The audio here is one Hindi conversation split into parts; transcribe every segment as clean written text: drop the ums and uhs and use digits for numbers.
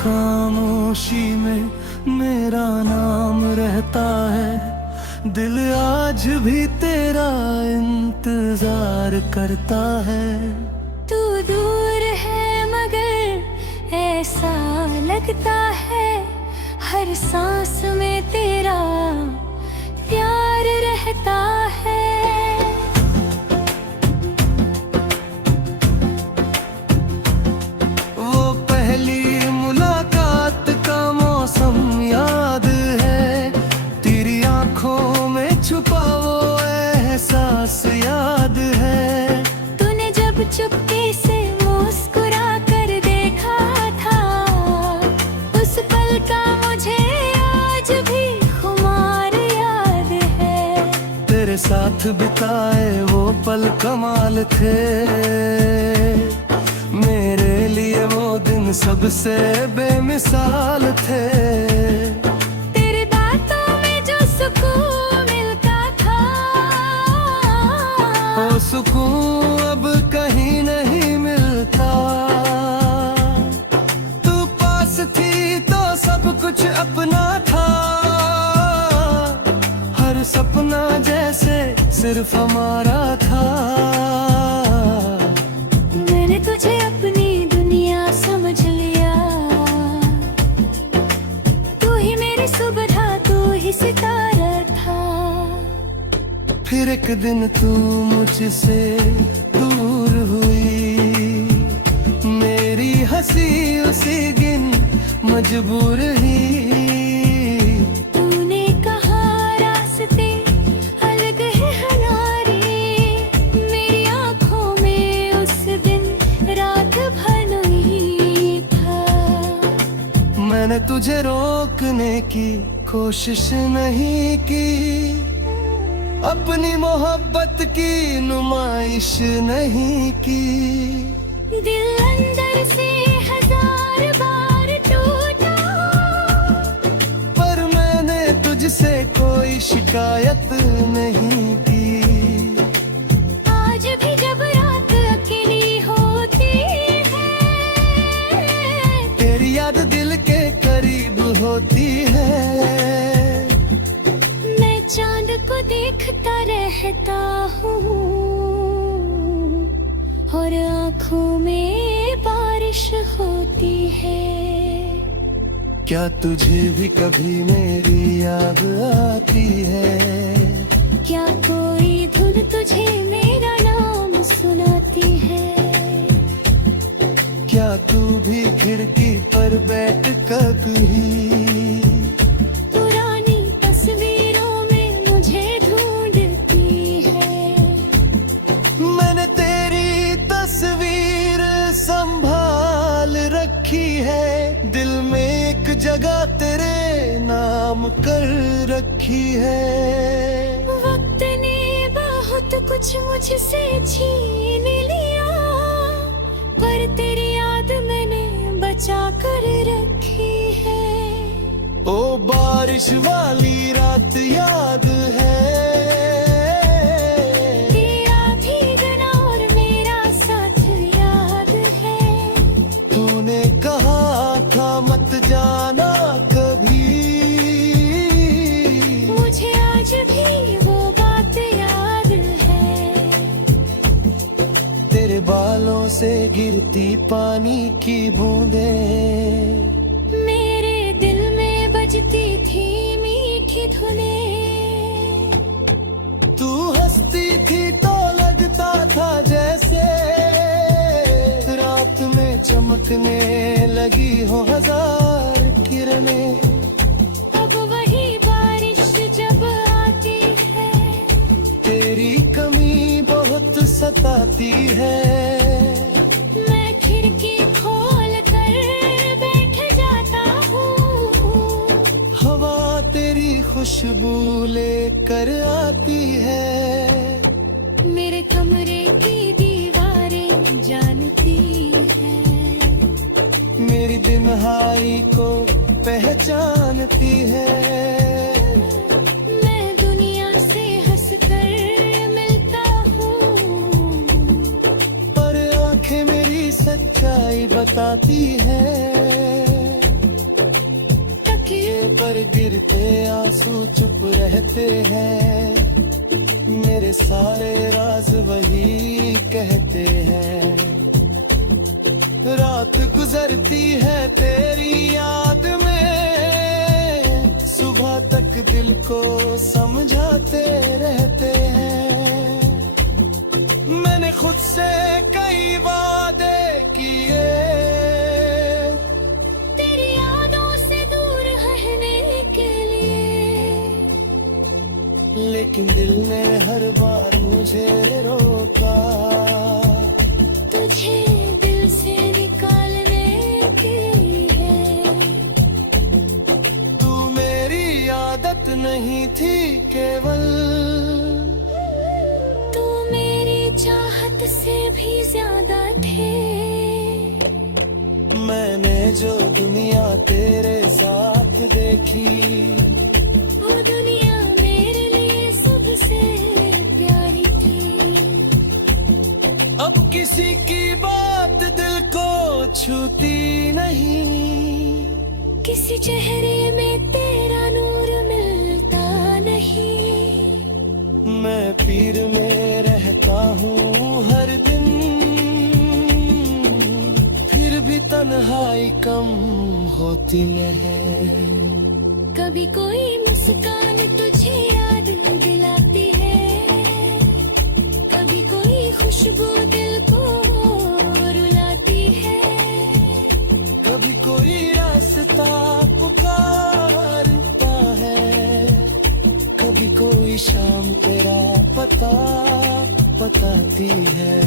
खामोशी में मेरा नाम रहता है, दिल आज भी तेरा इंतजार करता है। तू दूर है मगर ऐसा लगता है, हर सांस में तेरा प्यार रहता है। वो पहली मुलाकात का मौसम याद है, तेरी आंखों में छुपा वो एहसास याद है। तूने जब चुपके से मुस्कुरा कर देखा था, उस पल का मुझे आज भी खुमार याद है। तेरे साथ बिताए वो पल कमाल थे, मेरे लिए वो दिन सबसे बेमिसाल थे। तेरे दांतों में जो सुकून मिलता था, वो सुकून अब कहीं नहीं मिलता। तू पास थी तो सब कुछ अपना था, हर सपना जैसे सिर्फ हमारा था। मैंने तुझे अपनी दुनिया समझ लिया, तू ही मेरी सुबह था, तू ही सितारा था। फिर एक दिन तू मुझसे दूर हुई, मेरी हंसी उसी दिन मजबूर ही। तूने कहा रास्ते अलग है हमारे, मेरी आंखों में उस दिन रात भर नहीं था। मैंने तुझे रोकने की कोशिश नहीं की, अपनी मोहब्बत की नुमाइश नहीं की। दिल अंदर से हजार बार टूटा, पर मैंने तुझसे कोई शिकायत नहीं की। आज भी जब रात अकेली होती है, तेरी याद दिल के करीब होती है। मैं चांद को देखता रहता हूँ, और आँखों में बारिश होती है। क्या तुझे भी कभी मेरी याद आती है? क्या कोई धुन तुझे मेरा नाम सुनाती है? क्या तू भी खिड़की पर बैठ कभी पुरानी तस्वीरों में मुझे ढूंढती है? मैंने तेरी तस्वीर संभाल रखी है, दिल में एक जगह तेरे नाम कर रखी है। वक्त ने बहुत कुछ मुझसे छीन लिया, पर तेरी याद मैंने बचा कर रखी है। ओ बारिश वाली रात याद है, तेरा भीगना और मेरा साथ याद है। तूने कहा था मत जाना कभी, मुझे आज भी वो बात याद है। तेरे बालों से गिरती पानी की बूंदें मेरे दिल में बजती थी मीठी धुनें। तू हंसती थी तो लगता था जैसे रात में चमकने लगी हो हजार किरणें। अब वही बारिश जब आती है, तेरी कमी बहुत सताती है। मैं खिड़की खोल कर बैठ जाता हूँ, हवा तेरी खुशबू लेकर आती है। मेरे कमरे की दीवारें जानती है, मेरी दिनहाई को पहचानती है। मैं दुनिया से हंसकर मिलता हूँ, पर आंखें मेरी सच्चाई बताती है। होते आंसू चुप रहते हैं, मेरे सारे राज वही कहते हैं। रात गुजरती है तेरी याद में, सुबह तक दिल को समझाते रहते हैं। मैंने खुद से कई वादे किए, तेरी यादों से दूर रहने के लिए, लेकिन दिल ने हर बार मुझे रोका, तुझे दिल से निकालने के लिए। तू मेरी आदत नहीं थी केवल, तू मेरी चाहत से भी ज्यादा थे। मैंने जो दुनिया तेरे साथ देखी, वो दुनिया मेरे लिए सबसे प्यारी थी। अब किसी की बात दिल को छूती नहीं, किसी चेहरे में तेरा नूर मिलता नहीं। मैं पीर में रहता हूँ हर दिन, फिर भी तन्हाई कम होती है। कभी कोई मुस्कान तुझे याद दिलाती है, कभी कोई खुशबू दिल को रुलाती है। कभी कोई रास्ता पुकारता है, कभी कोई शाम तेरा पता बताती है।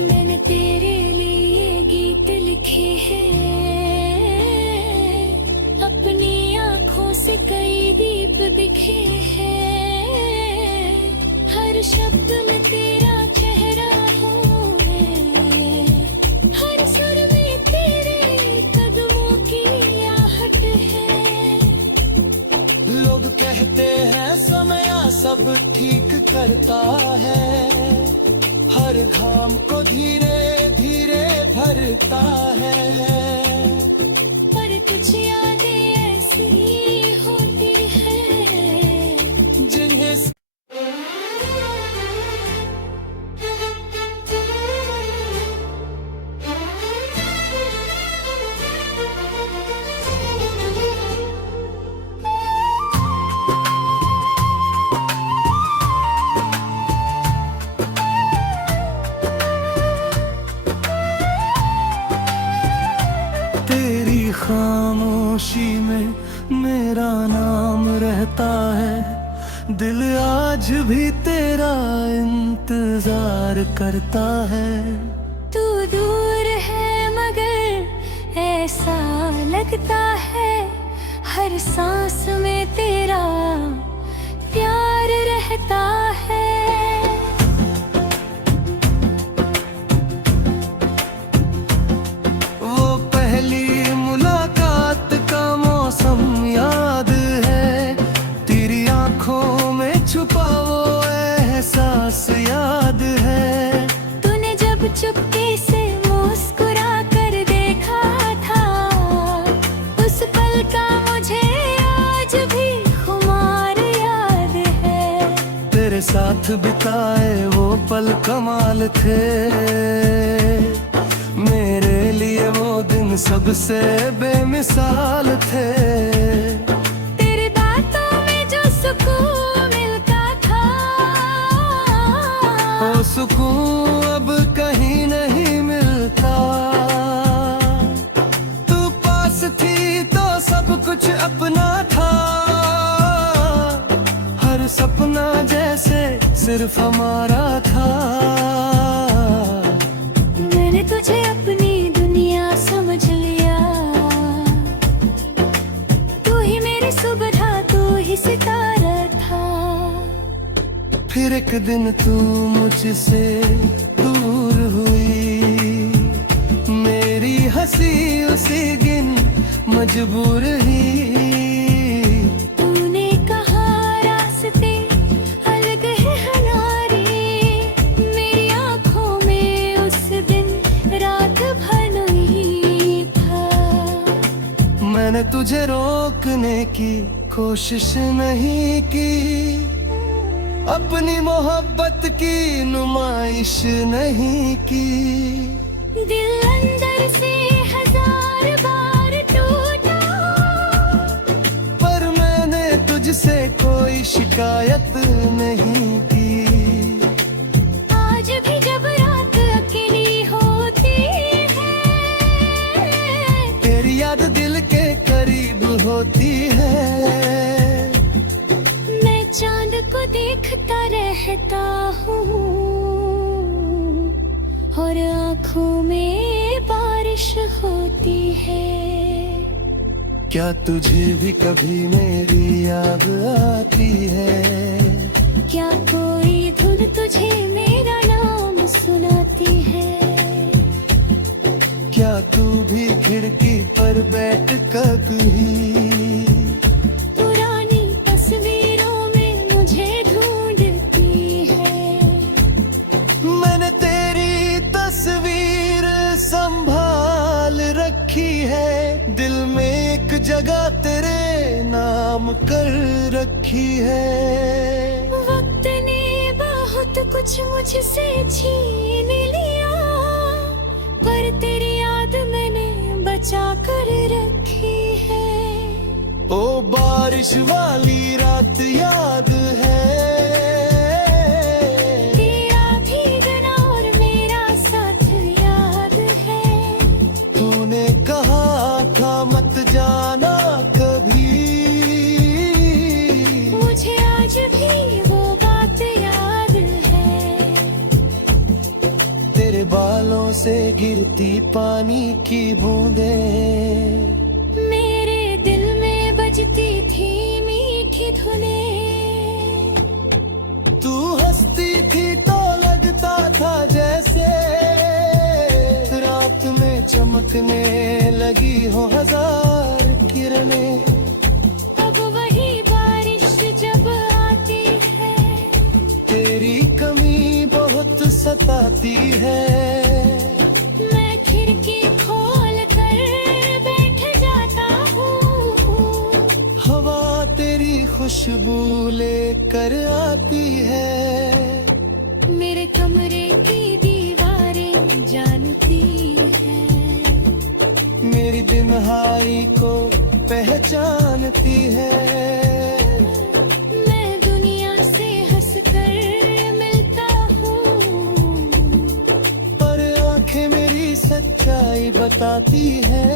मैंने तेरे लिए गीत लिखे हैं, अपनी आँखों से कई दीप दिखे हैं। हर शब्द में तेरा चेहरा है, हर सुर में तेरे कदमों की आहट है। लोग कहते हैं समय सब ठीक करता है, हर घाम को धीरे धीरे भरता है। पर कुछ यादें ऐसी होती हैं जिन्हें तेरी खामोशी में मेरा नाम रहता है, दिल आज भी तेरा इंतजार करता है। तू दूर है मगर ऐसा लगता है, हर सांस में तेरा प्यार रहता है। वो पहली मुलाकात का मौसम याद है, तेरी आंखों में छुपा वो एहसास याद है। तूने जब चुपके से मुस्कुरा कर देखा था, उस पल का मुझे आज भी खुमार याद है। तेरे साथ बिताए वो पल कमाल थे, मेरे लिए वो दिन सबसे बेमिसाल थे। तेरे दांतों में जो सुकून मिलता था, वो सुकून अब कहीं नहीं मिलता। तू पास थी तो सब कुछ अपना था, हर सपना जैसे सिर्फ हमारा था। मैंने तुझे अपनी दुनिया समझ लिया, तू ही मेरी सुबह था, तू ही सितारा था। फिर एक दिन तू मुझसे दूर हुई, मेरी हंसी उसी दिन मजबूर ही। तूने कहा रास्ते अलग है हमारे, मेरी आँखों में उस दिन रात भर नहीं था। मैंने तुझे रोकने की कोशिश नहीं की, अपनी मोहब्बत की नुमाइश नहीं की। दिल अंदर से हजार बार टूटा, पर मैंने तुझसे कोई शिकायत नहीं की। आज भी जब रात अकेली होती है, तेरी याद दिल के करीब होती है। मैं चांद को देखता रहता हूँ और आँखों में बारिश होती है। क्या तुझे भी कभी मेरी याद आती है? क्या कोई धुन तुझे मेरा नाम सुनाती है? क्या तू भी खिड़की पर बैठ कभी पुरानी तस्वीरों में मुझे ढूंढती है? मैंने तेरी तस्वीर संभाल रखी है, दिल में एक जगह तेरे नाम कर रखी है। वक्त ने बहुत कुछ मुझसे छीन लिया, पर तेरी याद मैंने बचा कर रखी है। ओ बारिश वाली रात याद है, तेरा भीगना और मेरा साथ याद है। तूने कहा था मत जाना कभी, मुझे आज भी वो बात याद है। तेरे बालों से गिरती पानी की बूंदें, मेरे दिल में बजती थी मीठी धुनें। तू हंसती थी तो लगता था जैसे रात में चमकने लगी हो हजार किरणें। अब वही बारिश जब आती है, तेरी कमी बहुत सताती है। मैं खिड़की खोल कर बैठ जाता हूँ, हवा तेरी खुशबू लेकर आती है। मेरे कमरे की दीवारें जानती है। मेरी दिनहाई को पहचानती है। मैं दुनिया से हंसकर मिलता हूँ, पर आंखें मेरी सच्चाई बताती है।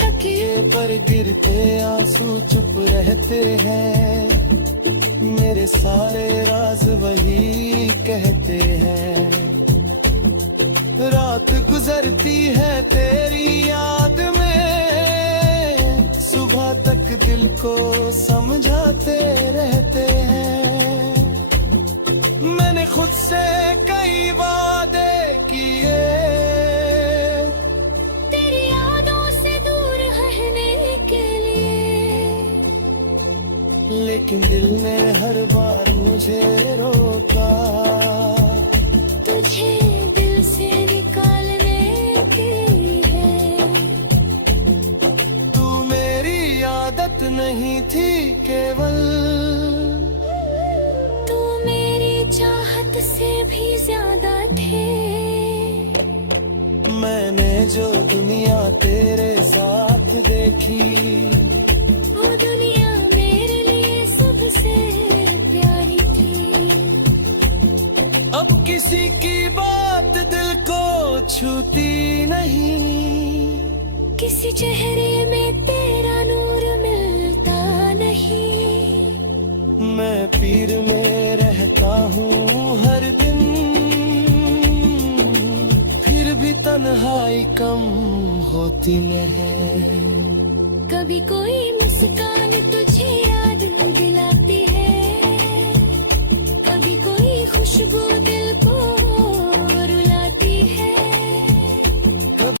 तकिए पर गिरते आंसू चुप रहते हैं, मेरे सारे राज वही कहते हैं। रात गुजरती है तेरी याद में, सुबह तक दिल को समझाते रहते हैं। मैंने खुद से कई वादे किए, तेरी यादों से दूर रहने के लिए, लेकिन दिल ने हर बार मुझे रोका। तुझे दिल से निकालने के लिए। तू मेरी आदत नहीं थी केवल, तू मेरी चाहत से भी ज्यादा थे। मैंने जो दुनिया तेरे साथ देखी, वो दुनिया मेरे लिए सबसे प्यारी थी। अब किसी की बात दिल को छूती नहीं, किसी चेहरे में तेरा नूर मिलता नहीं। मैं पीर में रहता हूँ हर दिन, फिर भी तन्हाई कम होती नहीं। कभी कोई मुस्कान तुझे याद